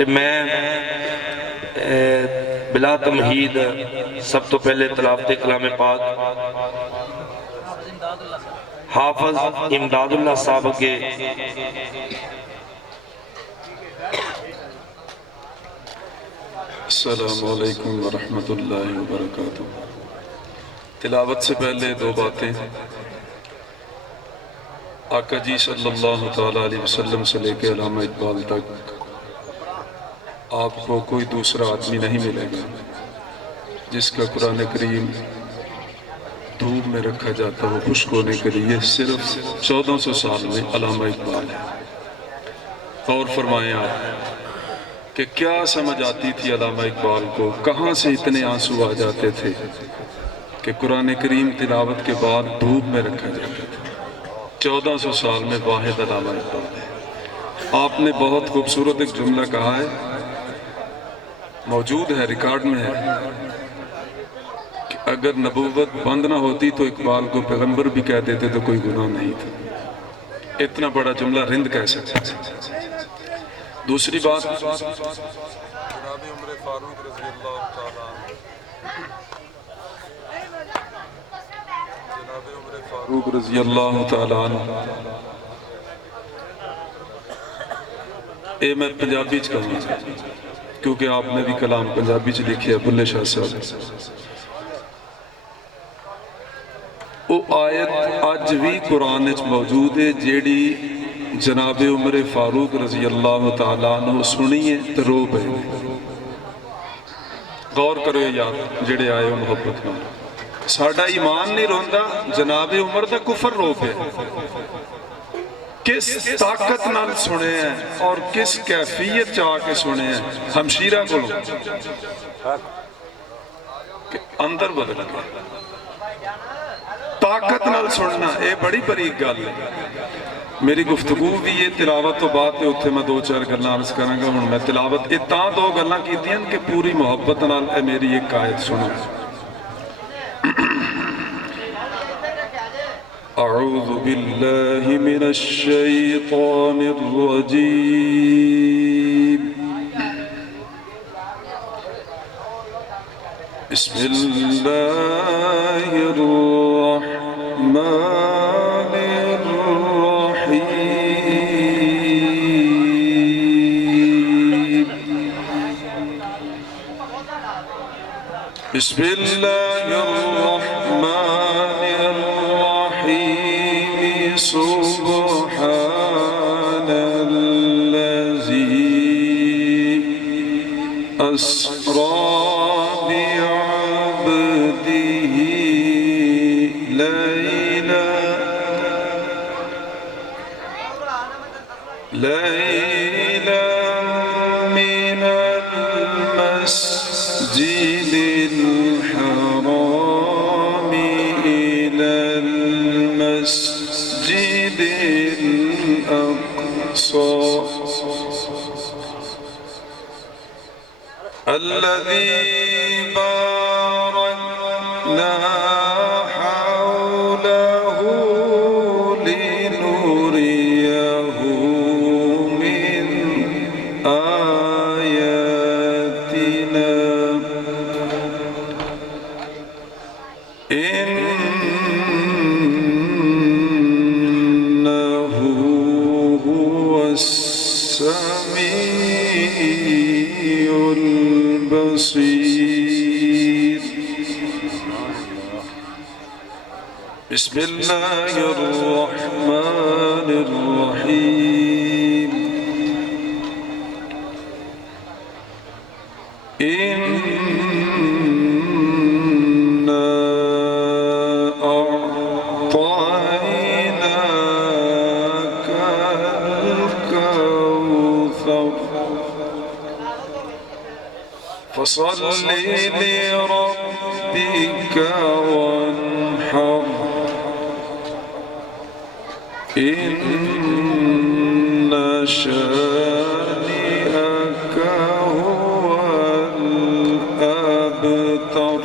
तो मैं बिला तमहीद सब तो पहले तलावत कलाम पाक हाफिज इमदादुल्लाह साहब के अस्सलामु अलैकुम वरहमतुल्लाहि वबरकातुहू। तिलावत से पहले दो बातें। आका जी सल्लल्लाहु तआला अलैहि वसल्लम से लेकर अल्लामा इकबाल तक आपको कोई दूसरा आदमी नहीं मिलेगा जिसका कुरान करीम धूप में रखा जाता हो खुश्क होने के लिए सिर्फ 1400 साल में अल्लामा इकबाल है। और फरमाएं आप कि क्या समझ आती थी अल्लामा इकबाल को, कहाँ से इतने आंसू आ जाते थे कि कुरान करीम तिलावत के बाद धूप में रखा जाता था। 1400 साल में वाहिद अल्लामा इकबाल है। आपने बहुत खूबसूरत एक जुमला कहा है, मौजूद है, रिकॉर्ड में है कि अगर नबूवत बंद ना होती तो इकबाल को पैगंबर भी कह देते तो कोई गुनाह नहीं था। इतना बड़ा जुमला रिंद कह सकते। दूसरी बात, जनाब उमर फारूक रज़ी अल्लाह तआला अन्हु, ये मैं पंजाबी च कहूँगा क्योंकि आपने भी कलाम पंजाबी च लिखे है, बुल्ले शाह साहब। वो आयत अज भी कुरान च मौजूद है जेड़ी जनाब उमर फारूक रज़ी अल्लाह तआला अन्हु सुनिए तो रो पे। गौर करो यार जेड़े आए हो मुहब्बत नाल, साडा ईमान नहीं रोंदा, जनाब उमर दा कुफर रो पे। किस ताकत नाल सुने हैं और किस कैफियत च आके सुने हैं हमशीरा को अंदर बदल गया। ताकत नाल सुनना ये बड़ी बरीक गल है। मेरी गुफ्तगू भी ये तिलावत तो बाद उत्थे मैं दो चार गल्लां अर्ज करांगा। हुण मैं तिलावत ये तां दो गल्लां कीतियां कि पूरी मुहब्बत नाल मेरी एक आयत सुनो। अऊज़ु बिल्लाहि मिनश शैतानिर रजीम। बिस्मिल्लाहिर रहमानिर रहीम। बिस्मिल्लाहिर रहमानिर रहीम। सुब्हानल्लज़ी अस्रा लैला मिनल मस्जिदिल हराम इलल मस्जिदिल अक़सा अल्लज़ी बारकना हौलहू लिनुरियहू मिन आयातिना इन्नहू हुवस समीउल बसीर। बिस्मिल्लाहिर रहमानिर रहीम। इन्ना अअतैनाकल कौसर फसल्लि लिरब्बिका वन्हर इन्न शानिअका हुवल अबतर।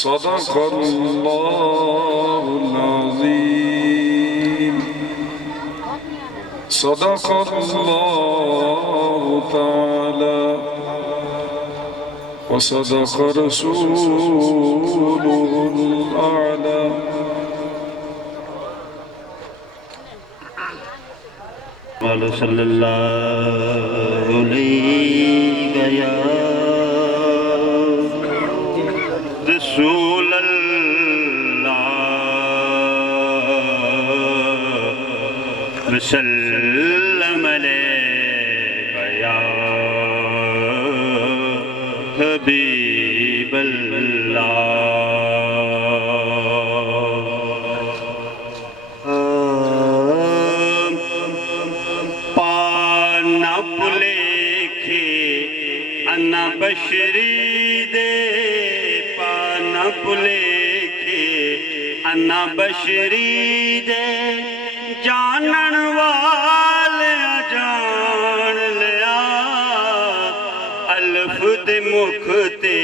सदक़ल्लाहुल अज़ीम। सदक़ल्लाहु ताला व सदक़ रसूलुहुल आला। सल्लल्लाहु अलैहि या रसूल अल्लाह वसल्लम अलैका या हबीब अल्लाह। अन्ना बशरी दे पाना पुलेखे अन्ना बशरी दे जानन वाले जान लिया अल्फ दे मुख ते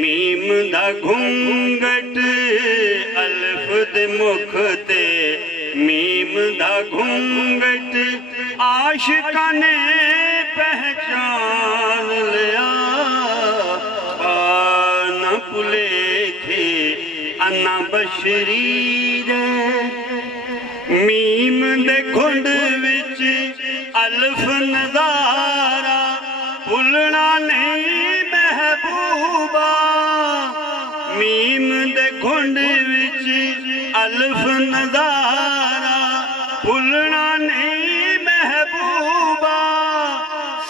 मीम दा घूंघट अल्फ दे मुख ते मीम दा घूंघट आशिका ने पहचान लिया पाना पुलेखे अन्ना बशरी दे मीम दे घुंड विच अल्फ नज़ारा भुलना नहीं महबूबा मीम दे घुंड विच अल्फ नज़ारा भुलना नहीं महबूबा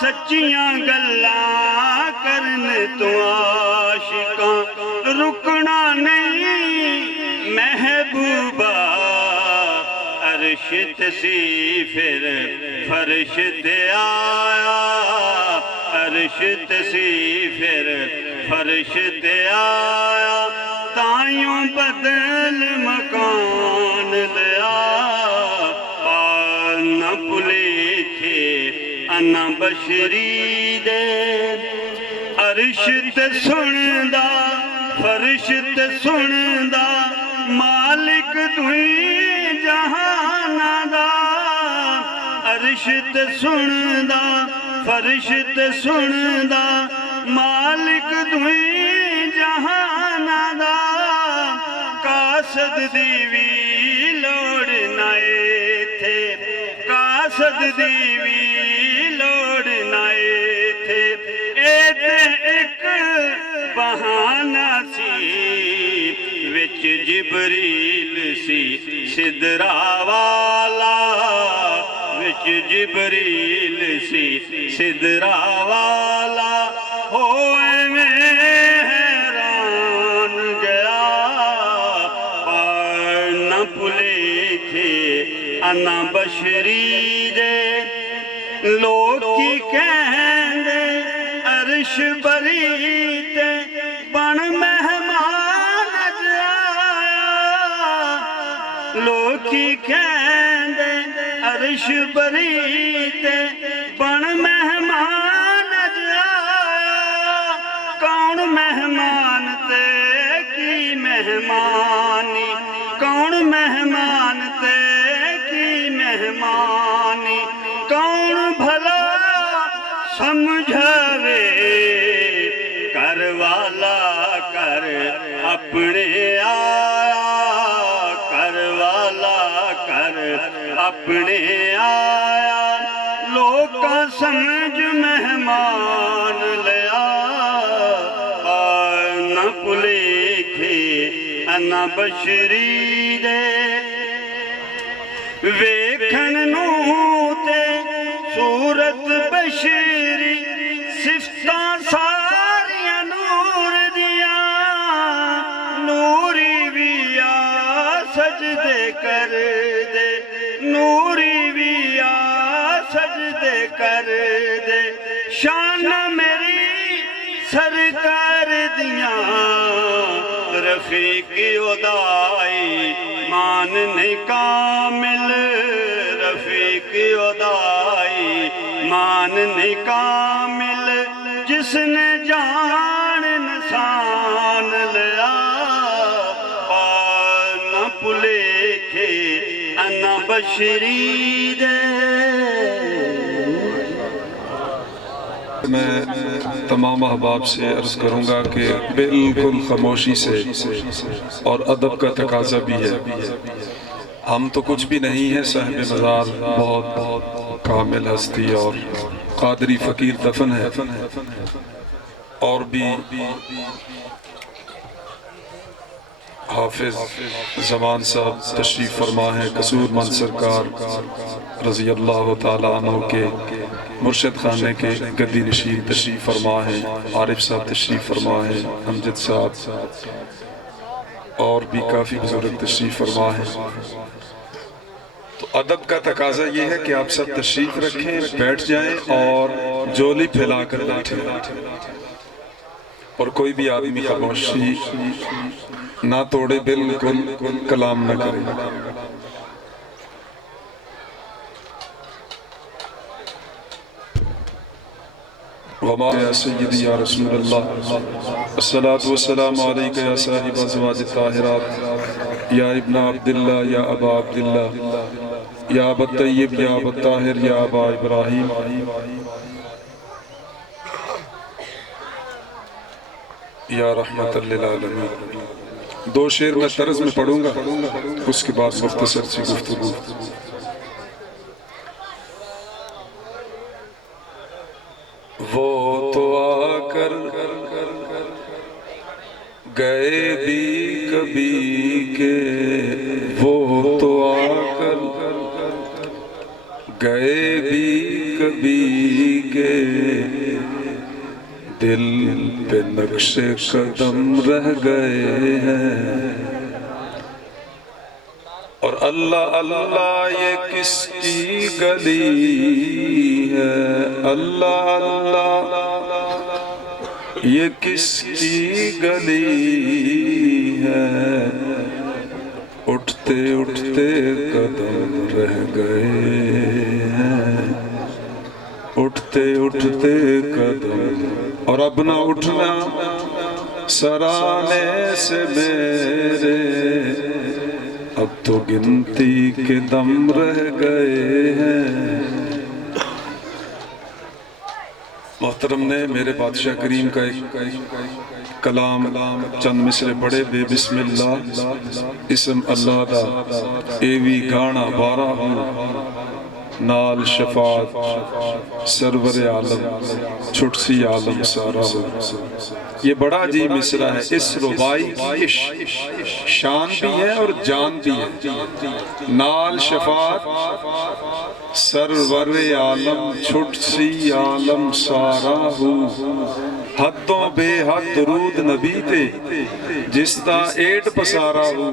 सच्चियां गल्लां करन तो आशिकां रुकना नहीं महबूबा अरश सी फिर फर्श ते आया अरश सी फिर फर्श ते आया ताइयों बदल मकान लिया पाना पुलेखे अन्ना बशरी दे अरश ते सुनदा फर्श ते सुनदा मालिक तुई जहाना दा अरश ते सुनदा फर्श ते सुनदा मालिक तुई जहाना दा कासद दी भी लोड़ ना थे कासद दी भी लोड़ ना थे एते एक बहाना सी विच जिबरील सी सिदरा वाला विच जिबरील सी सिदरा वाला होए में हैरान गया पाना पुलेखे अन्ना बशरी दे लोग की कहंदे अरश बरी ते बन मेहमान आया लोग की कहंदे अरश बरी ते बन मेहमान आया कौन मेहमान ते की मेहमानी कौन मेहमान ते की मेहमानी कौन भला समझावे कर वाला कर अपने आया कर वाला कर अपने आया लोग का समझ मेहमान लिया पाना पुलेखे अन्ना बशरी दे वेखन नू ते सूरत बशरी सिफतां सारियां नूर दिया नूरी भी आ सजदे कर दे नूरी भी आ सजदे कर दे शान मेरी सरकार दिया रफीक उदाई मान नहीं कामिल रफीक उदाई मान नहीं कामिल जिसने जान नसान लिया पाना पुलेखे अन्ना बशरी दे मैं तमाम अहबाब से अर्ज़ करूँगा कि बिल्कुल खामोशी से, और अदब का तकाजा भी है। हम तो कुछ भी नहीं है, साहिब मज़ार बहुत कामिल हस्ती और कादरी फ़कीर दफन है, और भी हाफिज ज़मान साहब तशरीफ़ फरमा है, कसूर मंद सरकार रज़ी अल्लाह ताला अन्हु के मुर्शद खाने के गद्दी नशीन तशरीफ़ फरमा है, आरिफ साहब तशरीफ़ फरमा है, अमजद साहब और भी काफ़ी बुजुर्ग तशरीफ़ फरमा है। तो अदब का तकाजा ये है कि आप सब तशरीफ़ रखें, बैठ जाएं और जोली फैला कर बैठें, और कोई भी आदमी खामोशी ना तोड़े, बिल्कुल कलाम न करे। या सय्यदी या रसूल अल्लाह, अस्सलातु वस्सलामु अलैका या साहिब अज़वाज ताहिरात, या इब्न अब्दिल्लाह, या अबा अब्दिल्लाह, या अबा तय्यब, या अबा ताहिर, या अबा इब्राहिम, या रहमतल लिल आलमीन। दो शेर मैं तर्ज में पढ़ूंगा, उसके बाद मुख्तसर सी गुफ्तगू। वो तो आकर गए भी कभी के, वो तो आकर गए भी कभी के, दिल पे नक्शे कदम रह गए हैं। और अल्लाह अल्लाह ये किसकी गली है, अल्लाह अल्लाह ये किसकी गली है, उठते उठते कदम रह गए हैं, उठते उठते कदम। और अब ना उठना सराहने से मेरे, अब तो गिनती के दम रह गए हैं। मोहतरम ने मेरे बादशाह करीम का एक कलाम चंद मिसरे पढ़े, बेबिस्मिल्लाह इसम अल्लाह दा एवी गाना बारा नाल शफात सरवर आलम छुटसी आलम सारा हो। ये बड़ा अजीब मिसरा है। इस रुबाई की शान भी है और जान भी है। नाल शफात सरवर आलम छुटसी आलम सारा हो। हदों बेहद दरूद नबी ते जिसदा एड पसारा हो।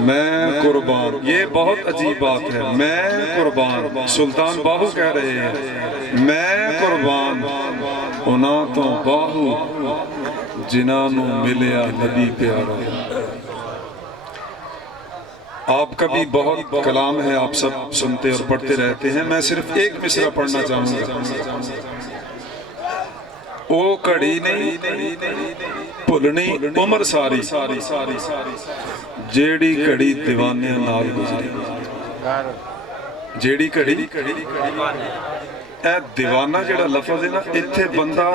मैं कुर्बान, ये बहुत अजीब बात है। मैं कुर्बान, सुल्तान बाहू कह रहे हैं मैं कुर्बान उना तो बाहू जिन्हां नूं मिलिया नबी प्यारा। आपका भी बहुत कलाम है, आप सब सुनते और पढ़ते रहते हैं। मैं सिर्फ एक मिसरा पढ़ना चाहूंगा। ओ घड़ी नहीं भुलनी उम्र सारी, जेड़ी घड़ी दीवाने नाल गुजरी। जेड़ी घड़ी दीवाना जेड़ा लफज है ना, इत्थे बंदा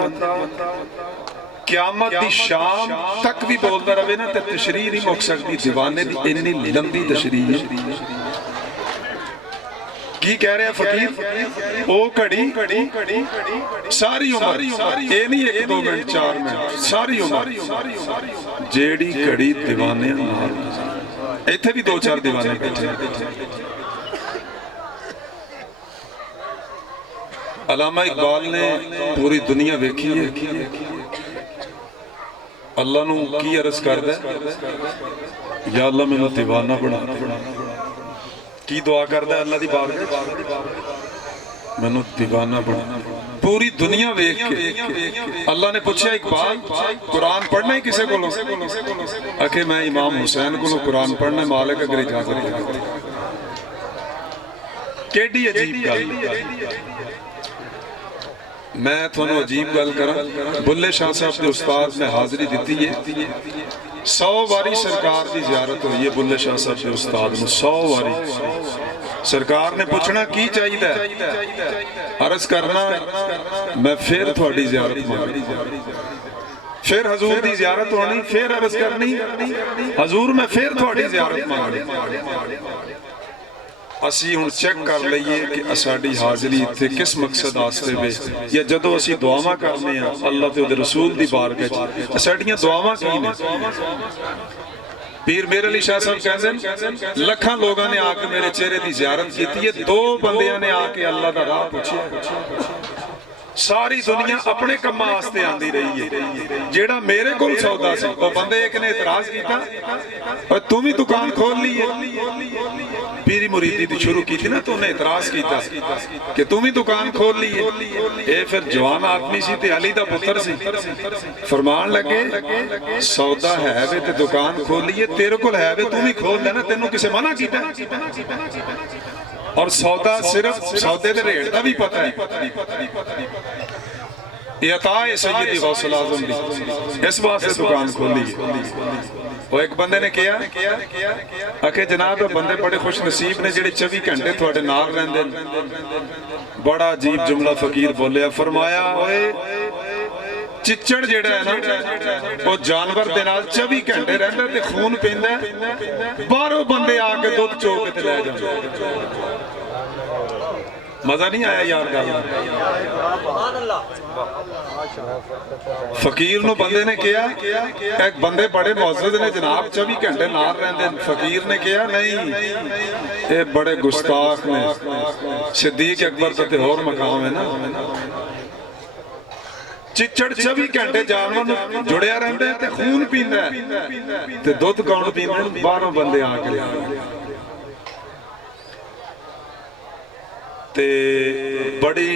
क़यामत दी शाम तक भी बोलता रहे ना, तो तशरीह नहीं मुक सकती। दीवाने दी इन्नी लंबी तशरीह है। की कह रहे हैं फकीर? ओ घड़ी सारी उम्र, ये नहीं 1-2 मिनट 4 मिनट, सारी उम्र जेड़ी घड़ी दीवाने नाल। इत्थे भी 2-4 दीवाने बैठे। अल्लामा इकबाल ने पूरी दुनिया देखी है। अल्लाह नूं की अर्ज करदा है, या अल्लाह मैनूं दीवाना बना। की दुआ करदा अल्लाह दी बारगाह, मैनूं दीवाना बना। पूरी दुनिया वेख के अल्लाह ने पूछा, इकबाल कुरान पढ़ना ही किसे कोलों? आखे मैं इमाम हुसैन कोलों कुरान पढ़ना, मालिक अगर इजाजत दे। केडी अजीब गल। मैं थोनों अजीब गल करा। बुल्ले शाह साहब के उस्ताद में हाजिरी दी है। 100 बारी सरकार की जियारत हुई है बुल्ले शाह साहब के उस्ताद में। 100 बारी सरकार ने पूछना की चाहिए, अर्ज करना मैं फिर थोड़ी ज़ियारत मांगनी, फिर हजूर की ज़ियारत होनी, फिर अर्ज करनी हजूर मैं फिर थोड़ी ज़ियारत मांगनी। असी हुण चेक कर लईए कि साडी हाज़री इत्थे किस मकसद वास्ते वे, या जदों असी दुआवां करने अल्लाह ते उहदे रसूल दी बारगाह च साडियां दुआवां की ने। पीर मेर अली शाह साहब कहते लखां लोगों ने आके मेरे चेहरे की ज़ियारत की है, 2 बंदियां ने आके अल्लाह दा राह पूछिया। सारी दुनिया अपने कामां वास्ते आंदी रही है, जेड़ा मेरे कोल सौदा सी वो बंदे एक ने इतराज किया और तू भी दुकान खोल ली है। पीरी मुरीदी दी शुरू की थी ना, तो उन्हें इतराज किया कि तू भी दुकान खोल ली है। ये फिर जवान आदमी सी ते अली दा पुत्र सी, फरमान लगे सौदा है वे ते दुकान खोल ली है, तेरे कोल है वे तू भी खोल लेना, तेनों किसे मना किया? और सौदा सिर्फ सौदे दे रेट का भी पता है, ये अता है सैयदी गौसल आज़म दी, इस वास्ते दुकान खोली है। वो एक बंदे ने किया आके जनाब बंदे बड़े खुश नसीब ने जेडे 24 घंटे थोड़े नाल रहंदे ने। बड़ा अजीब जुमला फकीर बोलिया, फरमाया ओए चिच्चड़ जेड़ा है ना वो जानवर दे नाल 24 घंटे रहंदा ते खून पींदा, बाहरों बंदे आके दुध चो के ते ले जांदे। मजा नहीं आया यार गल? फकीर नु बंदे ने किया, एक बंदे बड़े मौजूद ने जनाब 24 घंटे नाल रहंदे। फकीर ने किया नहीं ये बड़े गुस्ताख ने, सिद्दीक अकबर ते होर मकाम है ना। चिच्चड़ 24 घंटे जानवर जुड़िया रहंदा ते खून पींदा ते दुध कौन पींदा? बाहरों बंदे आके ते बड़ी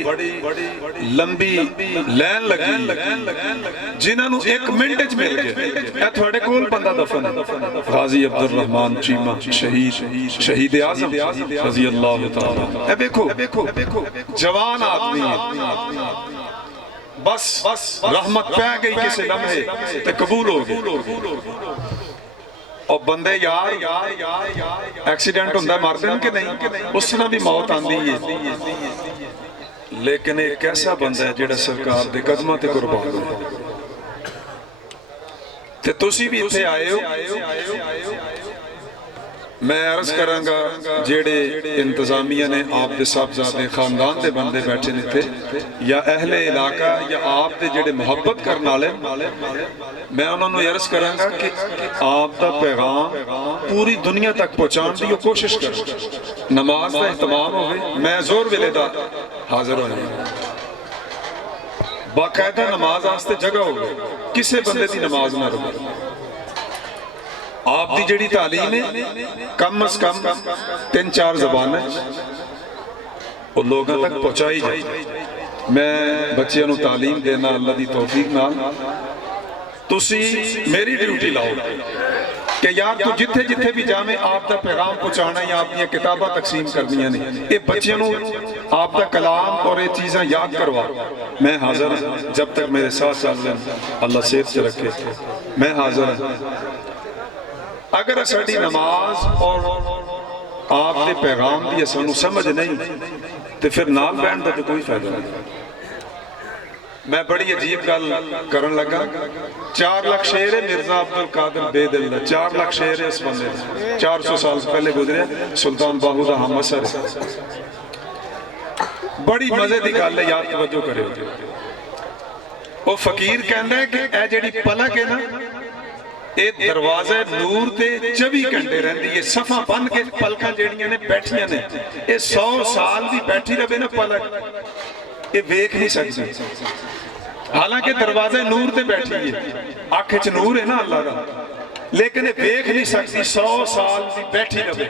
लंबी लैन लगी जिन्होंने 1 मिनट च मिल गए। थोड़े कोल बंदा दफन है गाजी अब्दुल रहमान चीमा शहीद आज़म रज़ी अल्लाह तआला। देखो जवान आदमी है, बस रहमत पै गई किसी लम्हे ते कबूल हो गई। और बंदे यार एक्सीडेंट होंदा मरदे कि नहीं, उस नाल भी मौत आंदी है। लेकिन एक ऐसा बंदा है जेड़ा सरकार दे कदमां ते कुर्बान है। ते तुसी भी इत्थे आए हो, मैं अर्ज करांगा जेड़े इंतजामिया ने आप दे साहबजादे खानदान दे बंदे बैठे ने इत्थे, या अहले इलाका या आप दे जेड़े मोहब्बत करने वाले, मैं उन्होंने अर्ज करांगा कि आप दा पैगाम पूरी दुनिया तक पहुंचाने की कोशिश करो। नमाज का एहतमाम होवे, मैं जोर वेले दा हाजिर होना, बाकायदा नमाज वास्ते जगह होवे, किसी बंदे की नमाज ना रुके। आप दी जेड़ी तालीम है कम अज कम 3-4 ज़बानां वो लोगों तक पहुंचाई जाए। मैं बच्चों को तालीम देना अल्लाह की तौफीक नाल, तुसी मेरी ड्यूटी लाओ कि यार तू जिथे जिथे भी जावे आप दा पैगाम पहुंचाना या आप किताबां तकसीम करनियां ने, ये बच्चों को आप दा कलाम और ये चीज़ां याद करवा। मैं हाजिर हाँ, जब तक मेरे साथ चल रहे अल्लाह सेहत च रखे, मैं हाजिर हाँ। अगर साड़ी नमाज और आप दे पैगाम की सानू समझ नहीं तो फिर नाल बैठ का तो कोई फायदा नहीं। मैं बड़ी अजीब गल करन लगा, 4 लाख शेर है मिर्जा अब्दुल कादिर बेदिल दा, 4 लाख शेर है इस बंदे दा, 400 साल पहले गुजरे सुल्तान बाहू दा हम असर है। बड़ी मजे की गल है, याद तवज्जो करे। वो फकीर कहंदा है कि ए जेड़ी पलक है ना, ये दरवाजे नूर ते 24 घंटे रहती है, सफा बन के पलकां जेड़ियां ने बैठियां ने, ये 100 साल भी बैठी रहे ना पलक, ये वेख नहीं सकती। हालांकि दरवाजे नूर ते बैठी है, अख च नूर है ना अल्लाह दा, लेकिन ये वेख नहीं सकती, 100 साल भी बैठी रहे।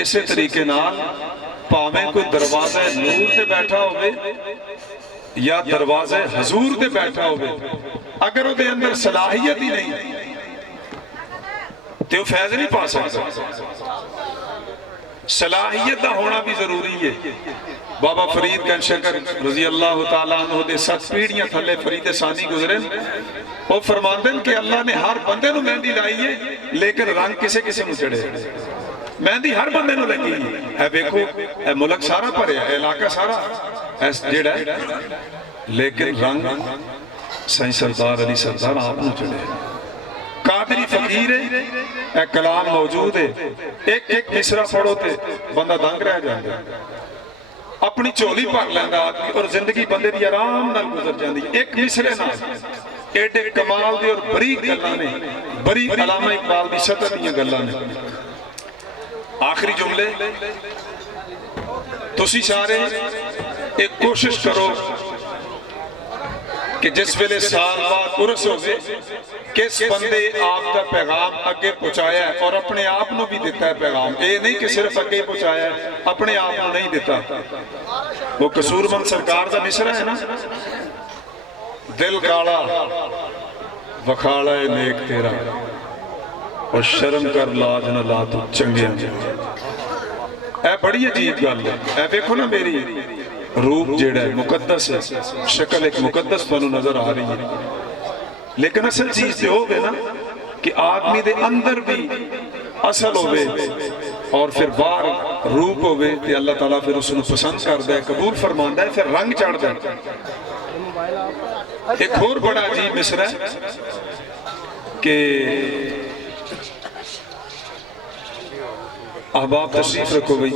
इस तरीके नाल भावें कोई दरवाजे नूर ते बैठा होवे या दरवाजे हजूर ते बैठा होवे, अगर वो अंदर सलाहियत ही नहीं तो वह फैज नहीं पा सकता। सलाहियत का होना भी जरूरी है। बाबा फरीद गंशकर रजी अल्लाह तआला अन्हु दे 7 पीढ़ियां थले फरीद सानी गुजरे, वो फरमांदे कि अल्लाह ने हर बंदे नूं मेहंदी लाई है लेकिन रंग किसे किसे नूं चढ़े। मेहंदी हर बंदे नूं लगी है वेखो ए मुल्क सारा भरिया इलाका सारा इस जेड़ा लेकिन रंग साईं सरदार अली सरदार आप नूं चढ़िया कादरी फकीर है ए कलाम मौजूद है एक एक मिसरा पढ़ो ते बंदा दंग रह जाता अपनी झोली भर लैंदा और जिंदगी बंदे दी आराम नाल गुजर जाती एक मिसरे नाल एडे कमाल दी और बरीक गल्लां ने बड़ी अलामा इकबाल दी सतह दी गल्लां ने आखिरी जुमले तुसी सारे एक कोशिश करो कि जिस वेले साल बाद उर्स होवे किस बंदे आपका पैगाम अगे पहुंचाया है और अपने आप को भी दिता है पैगाम ये नहीं कि सिर्फ अगे पहुंचाया है अपने आप को नहीं दिता वो कसूरमंद सरकार का मिसरा है ना दिल काला वखाला है नेक तेरा और शर्म कर लाज न ला तू चंगे ए बड़ी अजीब गल है ए देखो ना मेरी रूप जेड़ा है मुकद्दस है शक्ल एक मुकद्दस तुहानू नजर आ रही है लेकिन असल चीज तो होवे ना कि आदमी दे अंदर भी असल होवे और फिर बाहर रूप होवे ते अल्लाह ताला फिर उसनू पसंद करदा है कबूल फरमांदा है फिर रंग चढ़दा है एक और बड़ा अजीब मिसरा है कि अहबाब तशरीफ रखो भाई